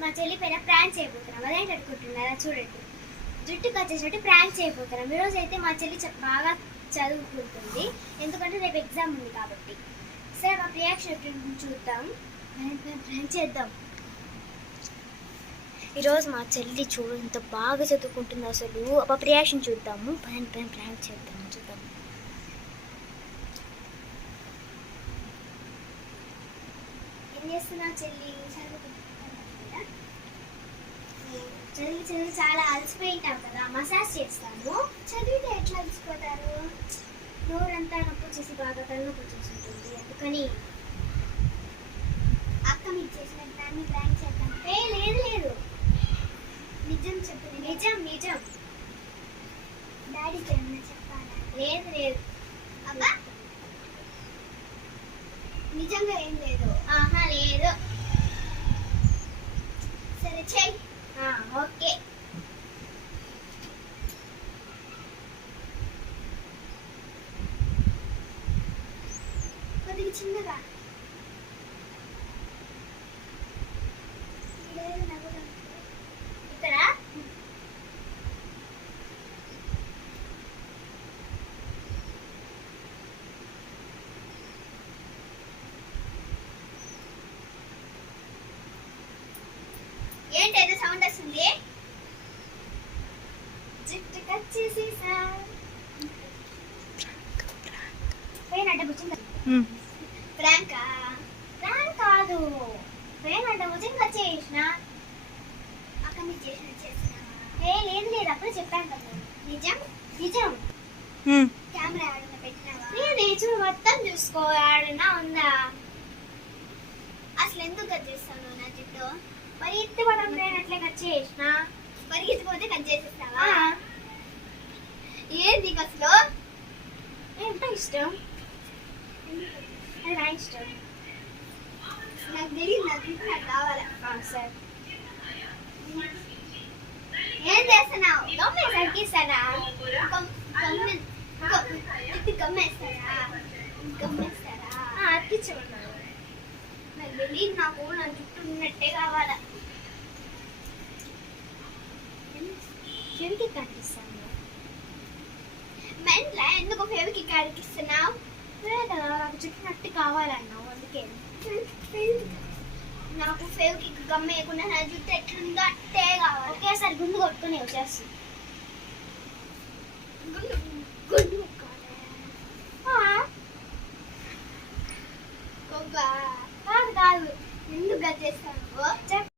మా చెల్లి పైన ప్రాంక్ చేయబోతున్నాం. అదేంటి అనుకుంటున్నారా? చూడండి, జుట్టుకు వచ్చేసినట్టు ప్రాంక్ చేయబోతున్నాం. ఈరోజు అయితే మా చెల్లి బాగా చదువుకుంటుంది, ఎందుకంటే రేపు ఎగ్జామ్ ఉంది కాబట్టి. సరే, మా రియాక్షన్ చూద్దాం, ప్రాంక్ చేద్దాం. ఈరోజు మా చెల్లి చూడు ఇంత బాగా చదువుకుంటుంది. అసలు మా రియాక్షన్ చూద్దాము. ప్రాంక్ చేద్దాం, చూద్దాం. ఏం చేస్తున్నా చెల్లి? చదివి చాలా అలసిపోయింటావు కదా, మసాజ్ చేస్తాను. చదివితే ఎట్లా అలసిపోతారు? నోరంతా నొప్పి చేసి బాగా తలనొప్పి వచ్చేసి ఉంటుంది. అందుకని అక్క మీకు చేసిన దాన్ని ప్రాంక్ చేద్దాం. లేదు, నిజం చెప్పు. నిజం డాడీకి ఏమన్నా చెప్పాలా? లేదు అబ్బా, నిజంగా ఏం లేదు. ఆహా, లేదు. సరే చెయ్యి. ఓకే. కొద్దిగా చిన్నగా. ఇక్కడ ఏంటి ఏదో సౌండ్ వస్తుంది? జుట్టు కచ్చేసి ప్రాంక్ కాదు, అడ్డ భుజం కచ్చేసిన. అక్క మీకు చేసిన లేదు, అప్పుడు చెప్పాను కదా. నిజం కెమెరా ఆడన్నా పెట్టినావా? చూడు, మొత్తం చూసుకో. ఆడన్నా ఉందా? అసలు ఎందుకు కట్ చేస్తాను నా జుట్టు? మరి ఎత్తి పడడం లేనట్లే కట్ చేసిన. పరిగెత్తిపోతే కట్ చేసేస్తావా? ఏది నీకు అసలు? ఎంత ఇష్టం? అది నా ఇష్టం. నాకు తెలియదు, నాకు కావాలా. సరే, ఏం చేస్తున్నావు? గమ్మే తగ్గిస్తానా? గమ్మేస్తారా? అతికించమన్నాను. నాకు తెలియదు, నాకు నా జుట్టు ఉన్నట్టే కావాలా. ఫేవికి కనిపిస్తాను. మెంట్లా ఎందుకు ఫేవికి కనిపిస్తున్నావు? కదా, నాకు చుట్టినట్టు కావాలన్నావు, అందుకే. నాకు ఫేవికి గమ్మేయకుండా నా జుట్టు ఎట్లుందో అట్టే కావాలి. ఒకేసారి గుండు కొట్టుకుని వచ్చేస్తుంది. గుండు కాదు, ఎందుకు చేస్తాను?